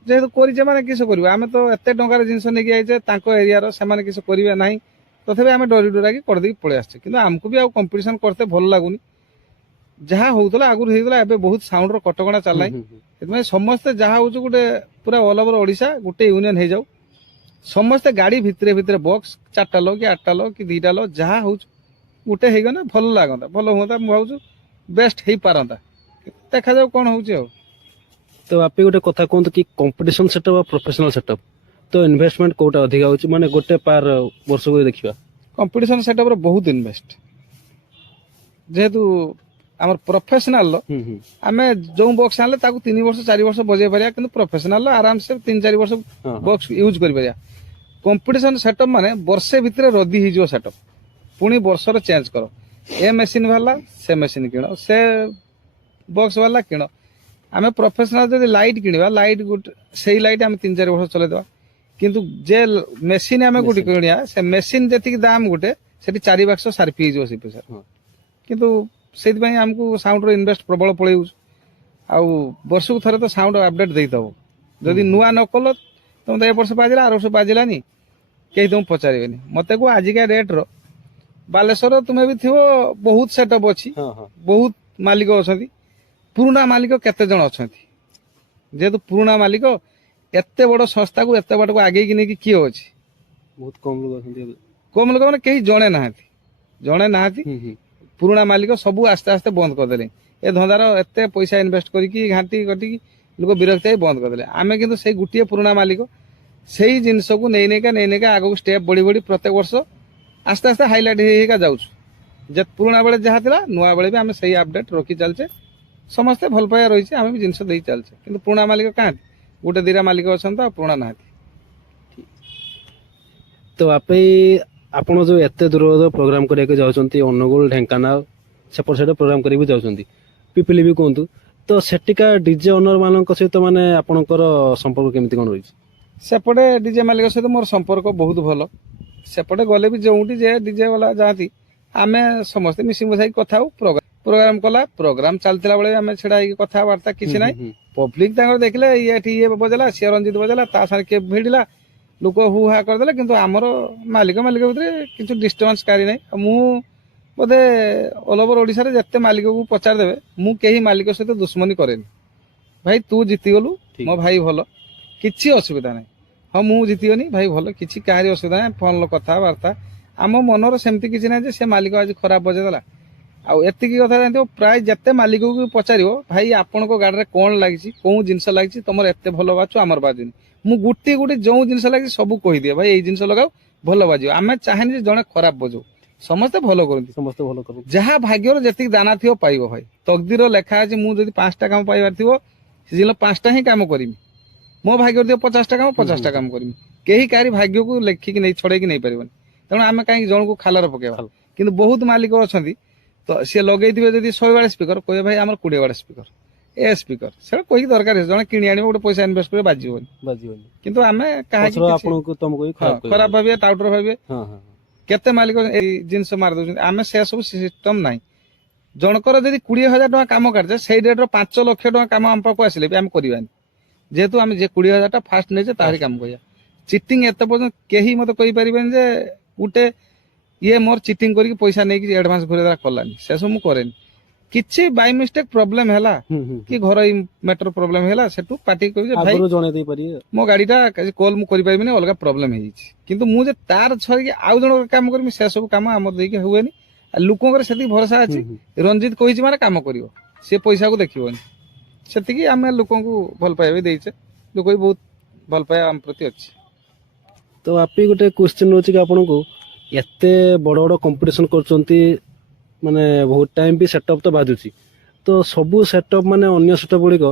ଯେହେତୁ କରିଛେ ମାନେ କିସ କରିବୁ, ଆମେ ତ ଏତେ ଟଙ୍କାର ଜିନିଷ ନେଇକି ଯାଇଛେ, ତାଙ୍କ ଏରିଆର ସେମାନେ କିଛି କରିବେ ନାହିଁ, ତଥାପି ଆମେ ଡରି ଡରାକି କରିଦେଇକି ପଳେଇ ଆସିଛେ। କିନ୍ତୁ ଆମକୁ ବି ଆଉ କମ୍ପିଟିସନ କରତେ ଭଲ ଲାଗୁନି। ଯାହା ହଉଥିଲା ଆଗରୁ ହେଇଥିଲା, ଏବେ ବହୁତ ସାଉଣ୍ଡର କଟକଣା ଚାଲିଲାଣି। ସେଥିପାଇଁ ସମସ୍ତେ ଯାହା ହଉଛି ଗୋଟେ ପୁରା ଅଲ ଓଭର ଓଡିଶା ଗୋଟେ ୟୁନିୟନ ହେଇଯାଉ, ସମସ୍ତେ ଗାଡି ଭିତରେ ଭିତରେ ବକ୍ସ 4ଟା ଲ କି 8ଟା ଲ କି 2ଟା ଲ, ଯାହା ହଉଛି ଗୋଟେ ହେଇଗଲେ ଭଲ ଲାଗନ୍ତା, ଭଲ ହୁଅନ୍ତା। ମୁଁ ଭାବୁଛୁ ବେଷ୍ଟ ହେଇପାରନ୍ତା, ଦେଖାଯାଉ କଣ ହଉଛି ଆଉ। ତ ଆପି ଗୋଟେ କଥା କୁହନ୍ତୁ କି କମ୍ପିଟିସନ ସେଟଅପ୍ ଆଉ ପ୍ରଫେସନାଲ ସେଟଅପ୍ ତ ଇନଭେଷ୍ଟମେଣ୍ଟ କୋଉଟା ଅଧିକା ହଉଛି, ମାନେ ଗୋଟେ ପାର ବର୍ଷକୁ ଦେଖିବା? କମ୍ପିଟିସନ ସେଟଅପ୍ରେ ବହୁତ ଇନଭେଷ୍ଟ। ଯେହେତୁ ଆମର ପ୍ରଫେସନାଲ ଆମେ ଯୋଉ ବକ୍ସ ଆଣିଲେ ତାକୁ 3 ବର୍ଷ 4 ବର୍ଷ ବଜେଇ ପାରିବା, କିନ୍ତୁ ପ୍ରଫେସନାଲ ଆରାମସେ 3-4 ବର୍ଷ ବକ୍ସ ୟୁଜ କରିପାରିବା। କମ୍ପିଟିସନ ସେଟଅପ୍ ମାନେ ବର୍ଷେ ଭିତରେ ରଦି ହେଇଯିବ ସେଟଅପ୍, ପୁଣି ବର୍ଷର ଚେଞ୍ଜ କର। ଏ ମେସିନ୍ ବାହାରିଲା, ସେ ମେସିନ୍ କିଣ, ସେ ବକ୍ସ ବାହାରିଲା କିଣ। ଆମେ ପ୍ରଫେସନାଲ ଯଦି ଲାଇଟ୍ କିଣିବା, ଲାଇଟ୍ ଗୋଟେ ସେଇ ଲାଇଟ୍ ଆମେ 3-4 ବର୍ଷ ଚଲେଇଦେବା। କିନ୍ତୁ ଯେ ମେସିନ୍ ଆମେ ଗୋଟେ କିଣିବା, ସେ ମେସିନ୍ ଯେତିକି ଦାମ ଗୋଟେ, ସେଠି 4 ବାକ୍ସ ସାର୍ଫି ହେଇଯିବ ସେଇ ପଇସା। କିନ୍ତୁ ସେଇଥିପାଇଁ ଆମକୁ ସାଉଣ୍ଡର ଇନଭେଷ୍ଟ ପ୍ରବଳ ପଳେଇଯାଉଛି। ଆଉ ବର୍ଷକୁ ଥରେ ତ ସାଉଣ୍ଡ ଅପଡେଟ୍ ଦେଇଥାଉ। ଯଦି ନୂଆ ନ କଲ, ତମେ ତ ଏ ବର୍ଷ ବାଜିଲା, ଆର ବର୍ଷ ବାଜିଲାନି, କେହି ତମକୁ ପଚାରିବେନି। ମତେ କୁହ ଆଜିକା ରେଟ୍ର ବାଲେଶ୍ୱର ତୁମେ ବି ଥିବ, ବହୁତ ସେଟଅପ୍ ଅଛି, ବହୁତ ମାଲିକ ଅଛନ୍ତି। ପୁରୁଣା ମାଲିକ କେତେ ଜଣ ଅଛନ୍ତି? ଯେହେତୁ ପୁରୁଣା ମାଲିକ, ଏତେ ବଡ ସଂସ୍ଥାକୁ ଏତେ ବାଟକୁ ଆଗେଇକି ନେଇକି କିଏ ଅଛି? ବହୁତ କମ ଲୋକ ଅଛନ୍ତି। କମ ଲୋକ ମାନେ କେହି ଜଣେ ନାହାନ୍ତି। ପୁରୁଣା ମାଲିକ ସବୁ ଆସ୍ତେ ଆସ୍ତେ ବନ୍ଦ କରିଦେଲେ। ଏ ଧନ୍ଦାର ଏତେ ପଇସା ଇନଭେଷ୍ଟ କରିକି ଘାଣ୍ଟି ଘଟିକି ଲୋକ ବିରକ୍ତ ହେଇ ବନ୍ଦ କରିଦେଲେ। ଆମେ କିନ୍ତୁ ସେଇ ଗୋଟିଏ ପୁରୁଣା ମାଲିକ, ସେଇ ଜିନିଷକୁ ନେଇନେକା ଆଗକୁ ଷ୍ଟେପ ବଢି ବଢି ପ୍ରତ୍ୟେକ ବର୍ଷ ଆସ୍ତେ ଆସ୍ତେ ହାଇଲାଇଟ୍ ହେଇକା ଯାଉଛୁ। ଯେ ପୁରୁଣା ବେଳେ ଯାହା ଥିଲା, ନୂଆ ବେଳେ ବି ଆମେ ସେଇ ଅପଡେଟ୍ ରଖି ଚାଲିଛେ। ସମସ୍ତେ ଭଲ ପାଇବା ରହିଛି, ଆମେ ବି ଜିନିଷ ଦେଇ ଚାଲିଛେ। କିନ୍ତୁ ପୁରୁଣା ମାଲିକ କାହାନ୍ତି? ଗୋଟେ 2ଟା ମାଲିକ ଅଛନ୍ତି, ଆଉ ପୁରୁଣା ନାହାନ୍ତି। ତ ଆପେ ଆପଣ ଯୋଉ ଏତେ ଦୂର ପ୍ରୋଗ୍ରାମ କରିବାକୁ ଯାଉଛନ୍ତି, ଅନୁଗୁଳ, ଢେଙ୍କାନାଳ ସେପଟ ସାଇଡ୍ ପ୍ରୋଗ୍ରାମ କରିବାକୁ ଯାଉଛନ୍ତି, ପିପିଲି ବି କୁହନ୍ତୁ, ତ ସେଠିକା ଡିଜେ ଓନର ମାନଙ୍କ ସହିତ ମାନେ ଆପଣଙ୍କର ସମ୍ପର୍କ କେମିତି କଣ ରହିଛି? ସେପଟେ ଡିଜେ ମାଲିକ ସହିତ ମୋର ସମ୍ପର୍କ ବହୁତ ଭଲ। ସେପଟେ ଗଲେ ବି ଯୋଉଠି ଯେ ଡିଜେ ବାଲା ଯାଆନ୍ତି, ଆମେ ସମସ୍ତେ ମିଶି ମିଶାଇକି କଥା ହଉ। ପ୍ରୋଗ୍ରାମ କଲା, ପ୍ରୋଗ୍ରାମ ଚାଲିଥିଲା ବେଳେ ଆମେ ଛିଡା ହେଇକି କଥାବାର୍ତ୍ତା, କିଛି ନାହିଁ। ପବ୍ଲିକ ତାଙ୍କର ଦେଖିଲେ, ଏଠି ଇଏ ବଜେଇଲା, ସିଏ ରଞ୍ଜିତ ବଜେଇଲା, ତା ସାଙ୍ଗରେ କିଏ ଭିଡ଼ିଲା, ଲୋକ ହୁ ହା କରିଦେଲେ। କିନ୍ତୁ ଆମର ମାଲିକ ଭିତରେ କିଛି ଡିଷ୍ଟର୍ବାନ୍ସ କାହାରି ନାହିଁ। ମୁଁ ବୋଧେ ଅଲ ଓଭର ଓଡିଶାରେ ଯେତେ ମାଲିକକୁ ପଚାରିଦେବେ, ମୁଁ କେହି ମାଲିକ ସହିତ ଦୁଶ୍ମନୀ କରେନି। ଭାଇ ତୁ ଜିତିଗଲୁ, ମୋ ଭାଇ ଭଲ, କିଛି ଅସୁବିଧା ନାହିଁ। ହଁ ମୁଁ ଜିତିଗନି, ଭାଇ ଭଲ, କିଛି କାହାରି ଅସୁବିଧା ନାହିଁ। ଫୋନ କଥାବାର୍ତ୍ତା, ଆମ ମନର ସେମିତି କିଛି ନାହିଁ ଯେ ସେ ମାଲିକ ଆଜି ଖରାପ ବଜେଇଦେଲା। ଆଉ ଏତିକି କଥା ଜାଣିଥିବ, ପ୍ରାୟ ଯେତେ ମାଲିକକୁ ପଚାରିବ, ଭାଇ ଆପଣଙ୍କ ଗାଡିରେ କଣ ଲାଗିଛି, କୋଉ ଜିନିଷ ଲାଗିଛି, ତମର ଏତେ ଭଲ ବାଜୁଛି, ଆମର ବାଜୁନି। ମୁଁ ଗୋଟିଏ ଗୋଟେ ଯୋଉ ଜିନିଷ ଲାଗିଛି ସବୁ କହିଦିଏ ଭାଇ ଏଇ ଜିନିଷ ଲଗାও ଭଲ ବାଜିବ। ଆମେ ଚାହେଁନି ଯେ ଜଣେ ଖରାପ ବଜାଉ, ସମସ୍ତେ ଭଲ କରନ୍ତି, ସମସ୍ତେ ଭଲ କରନ୍ତି। ଯାହା ଭାଗ୍ୟର ଯେତିକି ଦାନା ଥିବ ପାଇବ ଭାଇ। ତକଦିର ଲେଖା ଅଛି, ମୁଁ ଯଦି 5ଟା କାମ ପାଇବାର ଥିବ ସେଦିନ 5ଟା ହିଁ କାମ କରିବି। ମୋ ଭାଗ୍ୟରେ ଥିବ 50ଟା କାମ 50ଟା କାମ କରିବି। କେହି କାହାରି ଭାଗ୍ୟକୁ ଲେଖିକି ନେଇ ଛଡେଇକି ନେଇ ପାରିବନି। ତେଣୁ ଆମେ କାହିଁକି ଜଣକୁ ଖାଲରେ ପକେଇବା। କିନ୍ତୁ ବହୁତ ମାଲିକ ଅଛନ୍ତି ତ ସିଏ ଲଗେଇଥିବେ ଯଦି 100 ୱାଟ୍ ସ୍ପିକର, କହିବେ ଭାଇ ଆମର 20 ୱାଟ୍ ସ୍ପିକର ଏ ସ୍ପିକର, ସେଟା କହିକି ଦରକାର ଜଣେ କିଣି ଆଣିବ ଗୋଟେ ପଇସା ଇନଭେଷ୍ଟ କରିବ ବାଜିବନି। କିନ୍ତୁ ଆମେ କାହିଁକି ଆପଣଙ୍କୁ ତମକୁ ଖରାପ ଭାବିବେ, ଟାଉଟର ଭାବିବେ। କେତେ ମାଲିକ ଏଇ ଜିନିଷ ମାରି ଦଉଛନ୍ତି। ଆମେ ସେ ସବୁ ସିଷ୍ଟମ ନାହିଁ। ଜଣଙ୍କର ଯଦି 20,000 ଟଙ୍କା କାମ କାଢିଛେ ସେଇ ଡେଟ୍ର 5 ଲକ୍ଷ ଟଙ୍କା କାମ ଆମ ପାଖକୁ ଆସିଲେ ବି ଆମେ କରିବାନି, ଯେହେତୁ ଆମେ ଯେ 20,000 ଟା ଫାଷ୍ଟ ନେଇଛେ ତାହାରି କାମ କରିବା। ଚିଟିଂ ଏତେ ପର୍ଯ୍ୟନ୍ତ କେହି ମତେ କହିପାରିବେନି ଯେ ଗୋଟେ ଇଏ ମୋର ଚିଟିଂ କରିକି ପଇସା ନେଇକି ଆଡଭାନ୍ସ ଘୁରେଇ କଲାନି, ସେସବୁ ମୁଁ କରେନି। କିଛି ବାଇ ମିଷ୍ଟେକ୍ ପ୍ରୋବ୍ଲେମ ହେଲା କି ଘରୋଇ ମ୍ୟାଟର ପ୍ରୋବ୍ଲେମ ହେଲା ସେଠୁ ପାର୍ଟି କହିବି ଯେ ଭାଇ ଜଣେଇ ଦେଇ ପାରିବେ, ମୋ ଗାଡିଟା କଲ୍ ମୁଁ କରିପାରିବିନି, ଅଲଗା ପ୍ରୋବ୍ଲେମ ହେଇଯାଇଛି। କିନ୍ତୁ ମୁଁ ଯେ ତାର ଛଡିକି ଆଉ ଜଣଙ୍କ କାମ କରିବି ସେସବୁ କାମ ଆମର ଦେଇକି ହୁଏନି। ଆଉ ଲୋକଙ୍କର ସେତିକି ଭରସା ଅଛି, ରଞ୍ଜିତ କହିଛି ମାନେ କାମ କରିବ, ସେ ପଇସାକୁ ଦେଖିବନି। ସେତିକି ଆମେ ଲୋକଙ୍କୁ ଭଲ ପାଇବା ଦେଇଛେ, ଲୋକ ବି ବହୁତ ଭଲ ପାଇବା ଆମ ପ୍ରତି ଅଛି। ତ ଆପି ଗୋଟେ କ୍ୱେଶ୍ଚିନ୍ ଅଛି କି ଆପଣଙ୍କୁ, ଏତେ ବଡ ବଡ କମ୍ପିଟିସନ କରୁଛନ୍ତି, ମାନେ ବହୁତ ଟାଇମ ବି ସେଟଅପ୍ ତ ବାଜୁଛି, ତ ସବୁ ସେଟଅପ୍ ମାନେ ଅନ୍ୟ ସେଟଅପ୍ ଗୁଡିକ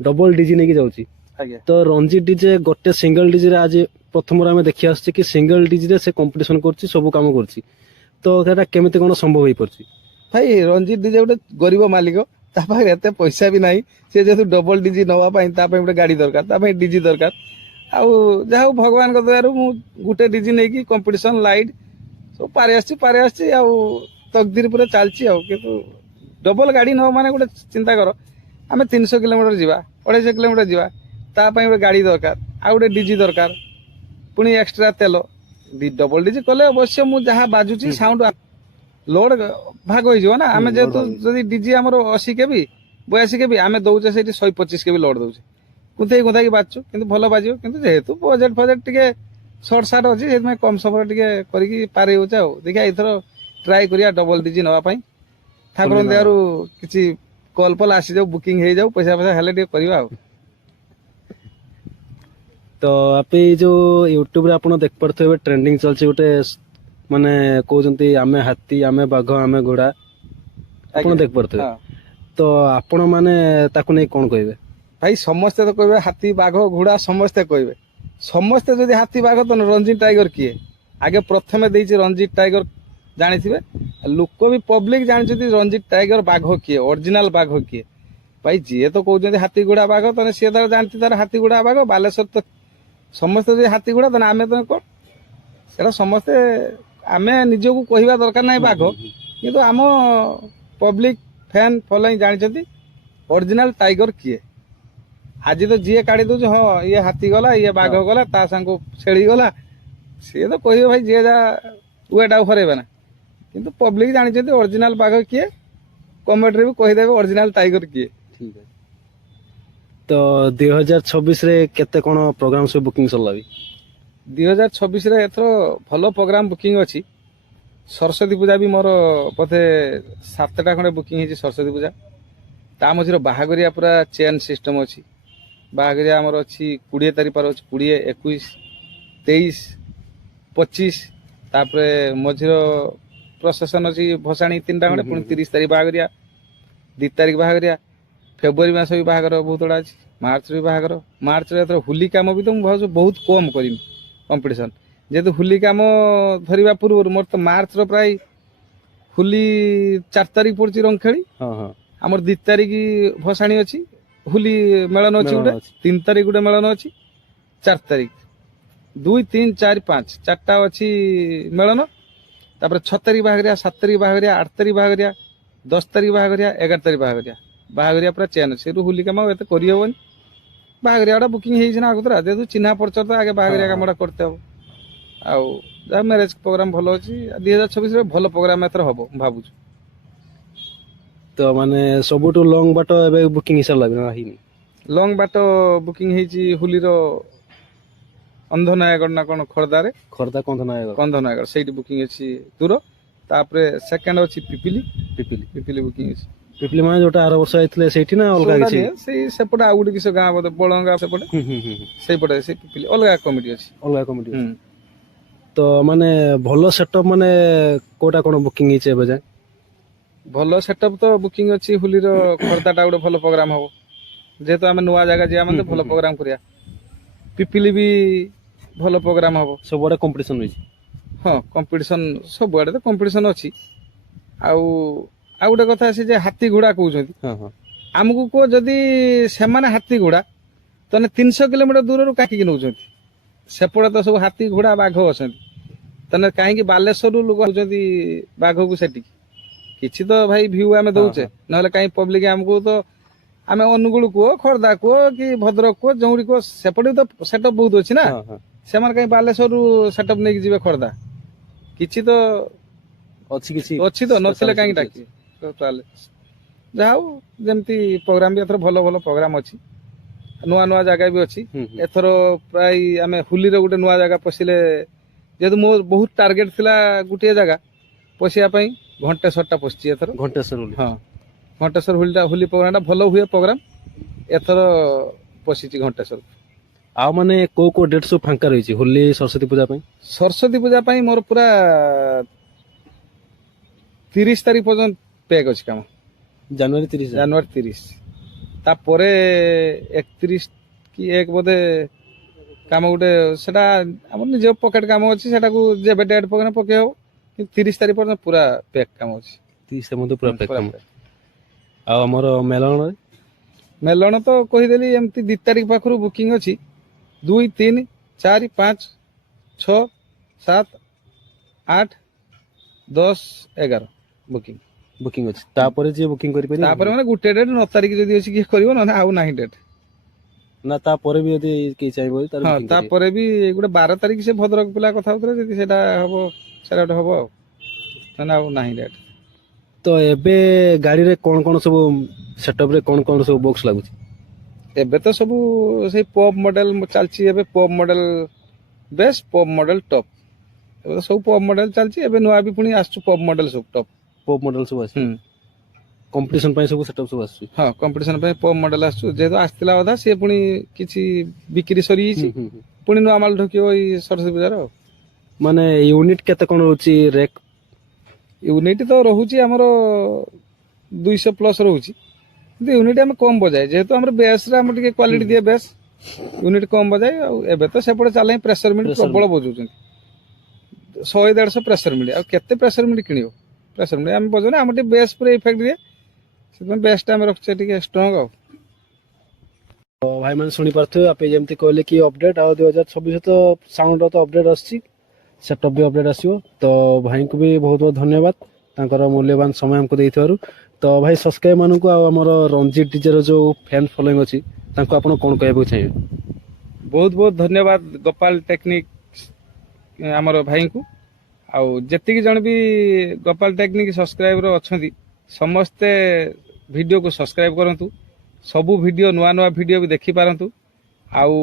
ଡବଲ ଡିଜି ନେଇକି ଯାଉଛି। ତ ରଞ୍ଜିତ ଡିଜେ ଗୋଟେ ସିଙ୍ଗଲ ଡିଜିରେ ଆଜି ପ୍ରଥମରୁ ଆମେ ଦେଖି ଆସୁଛେ କି ସିଙ୍ଗଲ ଡିଜିରେ ସେ କମ୍ପିଟିସନ କରୁଛି, ସବୁ କାମ କରୁଛି। ତ ସେଟା କେମିତି କଣ ସମ୍ଭବ ହେଇପାରୁଛି? ଭାଇ ରଞ୍ଜିତ ଡିଜେ ଗୋଟେ ଗରିବ ମାଲିକ, ତା ପାଖରେ ଏତେ ପଇସା ବି ନାହିଁ। ସେ ଯେହେତୁ ଡବଲ ଡିଜି ନବା ପାଇଁ ତା ପାଇଁ ଗୋଟେ ଗାଡି ଦରକାର, ତା ପାଇଁ ଡିଜି ଦରକାର। ଆଉ ଯାହା ହଉ ଭଗବାନଙ୍କ ଦୟାରୁ ମୁଁ ଗୋଟେ ଡିଜି ନେଇକି କମ୍ପିଟିସନ ଲାଇଟ୍ ସବୁ ପାରି ଆସିଛି ଆଉ ତକଦିର ପୁରା ଚାଲିଛି ଆଉ। କିନ୍ତୁ ଡବଲ ଗାଡି ନବ ମାନେ ଗୋଟେ ଚିନ୍ତା କର, ଆମେ 300 କିଲୋମିଟର ଯିବା, 250 କିଲୋମିଟର ଯିବା, ତା ପାଇଁ ଗୋଟେ ଗାଡି ଦରକାର, ଆଉ ଗୋଟେ ଡିଜି ଦରକାର, ପୁଣି ଏକ୍ସଟ୍ରା ତେଲ। ଡବଲ ଡିଜି କଲେ ଅବଶ୍ୟ ମୁଁ ଯାହା ବାଜୁଛି ସାଉଣ୍ଡ ଲୋଡ ଭାଗ ହେଇଯିବ ନା। ଆମେ ଯେହେତୁ ଯଦି ଡିଜି ଆମର 80 କେବି 82 କେବି ଆମେ ଦଉଛେ ସେଇଠି 125 କେବି ଲୋଡ ଦଉଛେ, କୁନ୍ଥେଇ କୁନ୍ଥାଇକି ବାଜୁଛୁ, କିନ୍ତୁ ଭଲ ବାଜିବ। କିନ୍ତୁ ଯେହେତୁ ବଜେଟ୍ ଫଜେଟ୍ ଟିକେ ସର୍ଟ ସାର୍ଟ ଅଛି, ସେଥିପାଇଁ କମ ସମୟରେ ଟିକେ କରିକି ପାରି ହଉଛି ଆଉ। ଦେଖିଆ ଏଇଥର ଟ୍ରାଏ କରିବା ଡବଲ ଡିଜି ନବା ପାଇଁ। ଠାକୁରଙ୍କ ଦୟାରୁ କିଛି କଲ୍ ଫଲ୍ ଆସିଯାଉ, ବୁକିଂ ହେଇଯାଉ, ପଇସା ହେଲେ ଟିକେ କରିବା ଆଉ। ତ ଆପି ଯୋଉ ୟୁଟ୍ୟୁବରେ ଆପଣ ଦେଖିପାରୁଥିବେ ଟ୍ରେଣ୍ଡିଂ ଚାଲିଛି ଗୋଟେ, ମାନେ କହୁଛନ୍ତି ଆମେ ହାତୀ, ଆମେ ବାଘ, ଆମେ ଘୋଡା, ଆପଣ ଦେଖିପାରୁଥିବେ। ତ ଆପଣ ମାନେ ତାକୁ ନେଇ କଣ କହିବେ? ଭାଇ ସମସ୍ତେ ତ କହିବେ ହାତୀ, ବାଘ, ଘୋଡା, ସମସ୍ତେ କହିବେ। ସମସ୍ତେ ଯଦି ହାତୀ ବାଘ ତ ରଞ୍ଜିତ ଟାଇଗର କିଏ? ଆଗେ ପ୍ରଥମେ ଦେଇଛି ରଞ୍ଜିତ ଟାଇଗର, ଜାଣିଥିବେ। ଲୋକ ବି ପବ୍ଲିକ ଜାଣିଛନ୍ତି ରଞ୍ଜିତ ଟାଇଗର ବାଘ କିଏ, ଅରିଜିନାଲ ବାଘ କିଏ। ଭାଇ ଯିଏ ତ କହୁଛନ୍ତି ହାତୀ ଘୋଡା ବାଘ, ତାହେଲେ ସିଏ ତାର ଜାଣିଛି ତାର ହାତୀ ଘୋଡା ବାଘ। ବାଲେଶ୍ୱର ତ ସମସ୍ତେ ଯଦି ହାତୀ ଘୋଡା, ତାହେଲେ ଆମେ ତ କଣ? ସେଟା ସମସ୍ତେ, ଆମେ ନିଜକୁ କହିବା ଦରକାର ନାହିଁ ବାଘ, କିନ୍ତୁ ଆମ ପବ୍ଲିକ ଫ୍ୟାନ ଫଲୋଇଂ ଜାଣିଛନ୍ତି ଅରିଜିନାଲ ଟାଇଗର କିଏ। ଆଜି ତ ଯିଏ କାଢି ଦଉଛି, ହଁ ଇଏ ହାତୀ ଗଲା, ଇଏ ବାଘ ଗଲା, ତା ସାଙ୍ଗକୁ ଛେଳି ଗଲା, ସିଏ ତ କହିବେ ଭାଇ ଯିଏ ଯାହା ୱେଟ୍ ଆଉ ହରେଇବେ ନା। କିନ୍ତୁ ପବ୍ଲିକ ଜାଣିଛନ୍ତି ଅରିଜିନାଲ ବାଘ କିଏ। କମେଣ୍ଟରେ ବି କହିଦେବେ ଅରିଜିନାଲ ଟାଇଗର କିଏ। ଠିକ ଅଛି। ତ 2026ରେ କେତେ କଣ ପ୍ରୋଗ୍ରାମ ସବୁ ବୁକିଂ ସରିଲା? 2026ରେ ଏଥର ଭଲ ପ୍ରୋଗ୍ରାମ ବୁକିଂ ଅଛି। ସରସ୍ୱତୀ ପୂଜା ବି ମୋର ବୋଧେ 7ଟା ଖଣ୍ଡେ ବୁକିଂ ହେଇଛି ସରସ୍ୱତୀ ପୂଜା। ତା ମଝିରେ ବାହାଘରିଆ ପୁରା ଚେନ୍ ସିଷ୍ଟମ ଅଛି। ବାହାଘରିଆ ଆମର ଅଛି 20 ତାରିଖ ପରେ ଅଛି, 20, 21, 23, 25, ତାପରେ ମଝିର ପ୍ରସେସନ ଅଛି ଭସାଣି 3ଟା ଖଣ୍ଡେ, ପୁଣି 30 ତାରିଖ ବାହାଘରିଆ, 2 ତାରିଖ ବାହାଘରିଆ। ଫେବୃଆରୀ ମାସ ବି ବାହାଘର ବହୁତ ଗୁଡ଼ା ଅଛି, ମାର୍ଚ୍ଚରେ ବି ବାହାଘର। ମାର୍ଚ୍ଚରେ ଏଥର ହୋଲି କାମ ବି ତ ମୁଁ ଭାବୁଛି ବହୁତ କମ କରିବି କମ୍ପିଟିସନ, ଯେହେତୁ ହୋଲି କାମ ଧରିବା ପୂର୍ବରୁ ମୋର ତ ମାର୍ଚ୍ଚର ପ୍ରାୟ ହୋଲି 4 ତାରିଖ ପଡୁଛି ରଙ୍ଗଖେଳି, ଆମର 2 ତାରିଖ ଭସାଣି ଅଛି, ହୋଲି ମେଳନ ଅଛି ଗୋଟେ, 3 ତାରିଖ ଗୋଟେ ମେଳନ ଅଛି, 4 ତାରିଖ 2, 3, 4, 5 4ଟା ଅଛି ମେଳନ। ତାପରେ 6 ତାରିଖ ବାହାଘରିଆ, 7 ତାରିଖ ବାହାଘରିଆ, 8 ତାରିଖ ବାହାଘରିଆ, 10 ତାରିଖ ବାହାଘରିଆ, 11 ତାରିଖ ବାହାଘରିଆ। ବାହାଘରିଆ ପୁରା ଚେନ୍, ସେଇଠୁ ହୋଲି କାମ ଏତେ କରିହବନି। ବାହାଘରିଆ ଗୁଡା ବୁକିଂ ହେଇଛି ନା ଆଗତୁରା, ଯେହେତୁ ଚିହ୍ନା ପରିଚୟ ତ ଆଗେ ବାହାଘରିଆ କାମଟା କରତେ ହବ। ଆଉ ଯାହା ମ୍ୟାରେଜ ପ୍ରୋଗ୍ରାମ ଭଲ ଅଛି। 2026ରେ ଭଲ ପ୍ରୋଗ୍ରାମ ଏଥର ହବ ମୁଁ ଭାବୁଛୁ। ତ ମାନେ ସବୁଠୁ ଲଙ୍ଗ ବାଟ ଏବେ ବୁକିଂ ହେଇସାରିଲା ନା ହେଇନି? ଲଙ୍ଗ ବାଟ ବୁକିଂ ହେଇଛି ହୋଲିର ଅନ୍ଧ ନୟାଗଡ଼ ନା କଣ, ଖୋର୍ଦ୍ଧାରେ, ଖୋର୍ଦ୍ଧା କନ୍ଧ ନୟାଗଡ଼ ସେଇଠି ବୁକିଂ ଅଛି ଦୂର। ତାପରେ ସେକେଣ୍ଡ ଅଛି ପିପିଲି ବୁକିଂ ଅଛି। ପିପିଲି ମାନେ ଯୋଉଟା ଆର ବର୍ଷ ଯାଇଥିଲେ ସେଇଠି ନା ଅଲଗା ସୋଡ଼ା କିଛି? ନୁହେଁ, ସେଇ ସେପଟେ ଆଉ ଗୋଟେ କିଛି ଗାଁ ବୋଧେ ବଳଙ୍ଗା ସେପଟେ ସେଇପଟେ ସେ ପିପିଲି ଅଲଗା କମିଟି ଅଛି। ଅଲଗା କମିଟି। ହୁଁ। ତ ମାନେ ଭଲ ସେଟଅପ୍ ମାନେ କୋଉଟା କଣ ବୁକିଂ ହେଇଛି ଏବେ ଯାଏ? ଭଲ ସେଟଅପ୍ ତ ବୁକିଂ ଅଛି ହୋଲିର ଖୋର୍ଦ୍ଧାଟା ଗୋଟେ ଭଲ ପ୍ରୋଗ୍ରାମ ହବ, ଯେହେତୁ ଆମେ ନୂଆ ଜାଗା ଯିବା ମାନେ ଭଲ ପ୍ରୋଗ୍ରାମ କରିବା। ପିପିଲି ବି ଭଲ ପ୍ରୋଗ୍ରାମ ହବ। ସବୁଆଡେ କମ୍ପିଟିସନ ହେଇଛି। ହଁ କମ୍ପିଟିସନ ସବୁଆଡେ ତ କମ୍ପିଟିସନ ଅଛି। ଆଉ ଗୋଟେ କଥା ଅଛି ଯେ ହାତୀ ଘୋଡା କହୁଛନ୍ତି, ହଁ ହଁ ଆମକୁ କୁହ ଯଦି ସେମାନେ ହାତୀ ଘୋଡା ତାହେଲେ 300 କିଲୋମିଟର ଦୂରରୁ କାହିଁକି ନଉଛନ୍ତି? ସେପଟେ ତ ସବୁ ହାତୀ ଘୋଡା ବାଘ ଅଛନ୍ତି, ତାହେଲେ କାହିଁକି ବାଲେଶ୍ୱରରୁ ଲୋକ ଆସୁଛନ୍ତି ବାଘକୁ ସେଠିକି? କିଛି ତ ଭାଇ ଭିଉ ଆମେ ଦଉଛେ, ନହେଲେ କାହିଁ ପବ୍ଲିକ ଆମକୁ ତ ଆମେ ଅନୁଗୁଳ କୁହ, ଖୋର୍ଦ୍ଧା କୁହ କି ଭଦ୍ରକ କୁହ, ଯୋଉଠି କୁହ ସେପଟେ ତ ସେଟଅପ୍ ବହୁତ ଅଛି ନା। ସେମାନେ କାହିଁ ବାଲେଶ୍ୱରରୁ ସେଟଅପ୍ ନେଇକି ଯିବେ ଖୋର୍ଦ୍ଧା? କିଛି ତ ଅଛି ତ, ନଥିଲେ କାହିଁକି ଡାକିବେ? ତାହେଲେ ଯାହା ହଉ, ଯେମିତି ପ୍ରୋଗ୍ରାମ ବି ଏଥର ଭଲ ଭଲ ପ୍ରୋଗ୍ରାମ ଅଛି, ନୂଆ ନୂଆ ଜାଗା ବି ଅଛି। ଏଥର ପ୍ରାୟ ଆମେ ହୋଲିର ଗୋଟେ ନୂଆ ଜାଗା ପଶିଲେ, ଯେହେତୁ ମୋ ବହୁତ ଟାର୍ଗେଟ ଥିଲା ଗୋଟିଏ ଜାଗା ପଶିବା ପାଇଁ, ଘଣ୍ଟେଶ୍ୱରଟା ପଶିଛି ଏଥର। ଘଣ୍ଟେଶ୍ୱର ହଁ ଘଣ୍ଟେଶ୍ୱର ହୋଲି ପ୍ରୋଗ୍ରାମଟା ଭଲ ହୁଏ ପ୍ରୋଗ୍ରାମ, ଏଥର ପଶିଛି ଘଣ୍ଟେଶ୍ୱର। ଆଉ ମାନେ କୋଉ କୋଉ ଡେଟ୍ ସବୁ ଫାଙ୍କା ରହିଛି ହୋଲି ସରସ୍ୱତୀ ପୂଜା ପାଇଁ? ସରସ୍ୱତୀ ପୂଜା ପାଇଁ ମୋର ପୁରା 30 ତାରିଖ ପର୍ଯ୍ୟନ୍ତ ପ୍ୟାକ୍ ଅଛି କାମ। ଜାନୁଆରୀ 30? ଜାନୁଆରୀ 30 ତାପରେ 31 କି 1 ବୋଧେ କାମ ଗୋଟେ, ସେଟା ଆମର ନିଜ ପକେଟ କାମ ଅଛି, ସେଟାକୁ ଯେବେ ଡେଟ୍ ପକେଇଲେ ପକେଇ ହବ, କିନ୍ତୁ 30 ତାରିଖ ପର୍ଯ୍ୟନ୍ତ ପୁରା ପ୍ୟାକ୍ କାମ ଅଛି। 30 ମଧ୍ୟ ପୁରା ପ୍ୟାକ୍ କାମ। ଆଉ ଆମର ମେଲଣରେ? ମେଲଣ ତ କହିଦେଲି, ଏମିତି 2 ତାରିଖ ପାଖରୁ ବୁକିଂ ଅଛି। 2, 3, 4, 5, 6, 7, 8, 10, 11 ବୁକିଂ ଅଛି। ତାପରେ ଯିଏ ବୁକିଂ କରିପାରିବ? ତାପରେ ମାନେ ଗୋଟେ ଡେଟ୍ 9 ତାରିଖ ଯଦି ଅଛି କିଏ କରିବ, ନହେଲେ ଆଉ ନାହିଁ ଡେଟ୍। ନା ତାପରେ ବି ଯଦି କେହି ଚାହିଁବ? ହଁ ତାପରେ ବି ଗୋଟେ 12 ତାରିଖ ସେ ଭଦ୍ରକ ପିଲା କଥା ହଉଥିଲେ, ଯଦି ସେଟା ହବ ସେଟା ଗୋଟେ ହବ, ଆଉ ନହେଲେ ଆଉ ନାହିଁ ଡେଟ୍। ତ ଏବେ ଗାଡିରେ କଣ କଣ ସବୁ ସେଟଅପ ରେ କଣ କଣ ସବୁ ବକ୍ସ ଲାଗୁଛି? ଏବେ ତ ସବୁ ସେଇ ପପ୍ ମଡେଲ ଚାଲିଛି, ଏବେ ପପ୍ ମଡେଲ ବେସ୍, ପପ୍ ମଡେଲ ଟପ୍, ଏବେ ତ ସବୁ ପପ୍ ମଡେଲ ଚାଲିଛି। ଏବେ ନୂଆ ବି ପୁଣି ଆସୁଛି ପପ୍ ମଡେଲ ସବୁ ଟପ୍। ପପ୍ ମଡେଲ ସବୁ ଆସିଛି, କମ୍ପିଟିସନ ପାଇଁ ସବୁ ସେଟଅପ ସବୁ ଆସୁଛି। ହଁ କମ୍ପିଟିସନ ପାଇଁ ପପ୍ ମଡେଲ ଆସୁଛି, ଯେହେତୁ ଆସିଥିଲା ଅଧା, ସିଏ ପୁଣି କିଛି ବିକ୍ରି ସରିଯାଇଛି, ପୁଣି ନୂଆ ମାଲ ଢୁକିବ ଏଇ ସରସ୍ୱତୀ ପୂଜାର। ଆଉ ମାନେ ୟୁନିଟ କେତେ କଣ ରହୁଛି ରେକ୍? ୟୁନିଟ୍ ତ ରହୁଛି ଆମର 200 ପ୍ଲସ ରହୁଛି, କିନ୍ତୁ ୟୁନିଟ୍ ଆମେ କମ ବଜାଏ, ଯେହେତୁ ଆମର ବେସ୍ରେ ଆମର ଟିକେ କ୍ୱାଲିଟି ଦିଏ ବେସ୍, ୟୁନିଟ୍ କମ ବଜାଏ। ଆଉ ଏବେ ତ ସେପଟେ ଚାଲେ ପ୍ରେସର ମିଟ୍ ପ୍ରବଳ ବଜଉଛନ୍ତି, 100-150 ପ୍ରେସର ମିଟ୍, ଆଉ କେତେ ପ୍ରେସର ମିଟ୍ କିଣିବ? ପ୍ରେସର ମିଟ୍ ଆମେ ବଜାଉନା, ଆମର ଟିକେ ବେସ୍ ପୁରା ଇଫେକ୍ଟ ଦିଏ, ସେଥିପାଇଁ ବେସ୍ଟା ଆମେ ରଖୁଛେ ଟିକେ ଷ୍ଟ୍ରଙ୍ଗ। ଆଉ ଭାଇ ମାନେ ଶୁଣିପାରୁଥିବେ, ଆପଣ ଯେମିତି କହିଲେ କି ଅପଡେଟ୍, ଆଉ 2026 ତ ସାଉଣ୍ଡ ତ ଅପଡେଟ୍ ଆସିଛି, ସେଟଅପ୍ ବି ଅପଡେଟ୍ ଆସିବ। ତ ଭାଇଙ୍କୁ ବି ବହୁତ ବହୁତ ଧନ୍ୟବାଦ ତାଙ୍କର ମୂଲ୍ୟବାନ ସମୟ ଆମକୁ ଦେଇଥିବାରୁ। ତ ଭାଇ ସବସ୍କ୍ରାଇବ ମାନଙ୍କୁ ଆଉ ଆମର ରଞ୍ଜିତ ଡିଜେର ଯୋଉ ଫ୍ୟାନ୍ ଫଲୋଇଂ ଅଛି, ତାଙ୍କୁ ଆପଣ କଣ କହିବାକୁ ଚାହିଁବେ? ବହୁତ ବହୁତ ଧନ୍ୟବାଦ ଗୋପାଳ ଟେକ୍ନିକ ଆମର ଭାଇଙ୍କୁ, ଆଉ ଯେତିକି ଜଣ ବି ଗୋପାଳ ଟେକ୍ନିକ ସବସ୍କ୍ରାଇବର ଅଛନ୍ତି, ସମସ୍ତେ ଭିଡ଼ିଓକୁ ସବସ୍କ୍ରାଇବ କରନ୍ତୁ, ସବୁ ଭିଡ଼ିଓ ନୂଆ ନୂଆ ଭିଡ଼ିଓ ବି ଦେଖିପାରନ୍ତୁ। ଆଉ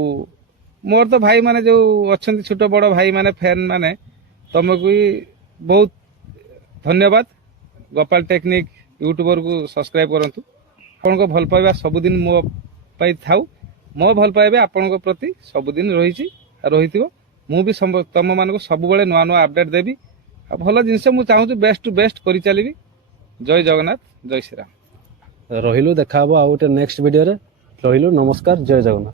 ମୋର ତ ଭାଇମାନେ ଯେଉଁ ଅଛନ୍ତି, ଛୋଟ ବଡ଼ ଭାଇମାନେ ଫ୍ୟାନ୍ ମାନେ, ତମକୁ ବି ବହୁତ ଧନ୍ୟବାଦ। ଗୋପାଳ ଟେକ୍ନିକ ୟୁଟ୍ୟୁବରକୁ ସବସ୍କ୍ରାଇବ କରନ୍ତୁ, ଆପଣଙ୍କ ଭଲ ପାଇବା ସବୁଦିନ ମୋ ପାଇଁ ଥାଉ, ମୋ ଭଲ ପାଇବା ଆପଣଙ୍କ ପ୍ରତି ସବୁଦିନ ରହିଛି ରହିଥିବ। ମୁଁ ବି ତମମାନଙ୍କୁ ସବୁବେଳେ ନୂଆ ନୂଆ ଅପଡେଟ୍ ଦେବି, ଆଉ ଭଲ ଜିନିଷ ମୁଁ ଚାହୁଁଛି ବେଷ୍ଟ ଟୁ ବେଷ୍ଟ କରିଚାଲିବି। ଜୟ ଜଗନ୍ନାଥ, ଜୟ ଶ୍ରୀରାମ। ରହିଲୁ, ଦେଖାହବ ଆଉ ଗୋଟେ ନେକ୍ସଟ ଭିଡିଓରେ। ରହିଲୁ, ନମସ୍କାର, ଜୟ ଜଗନ୍ନାଥ।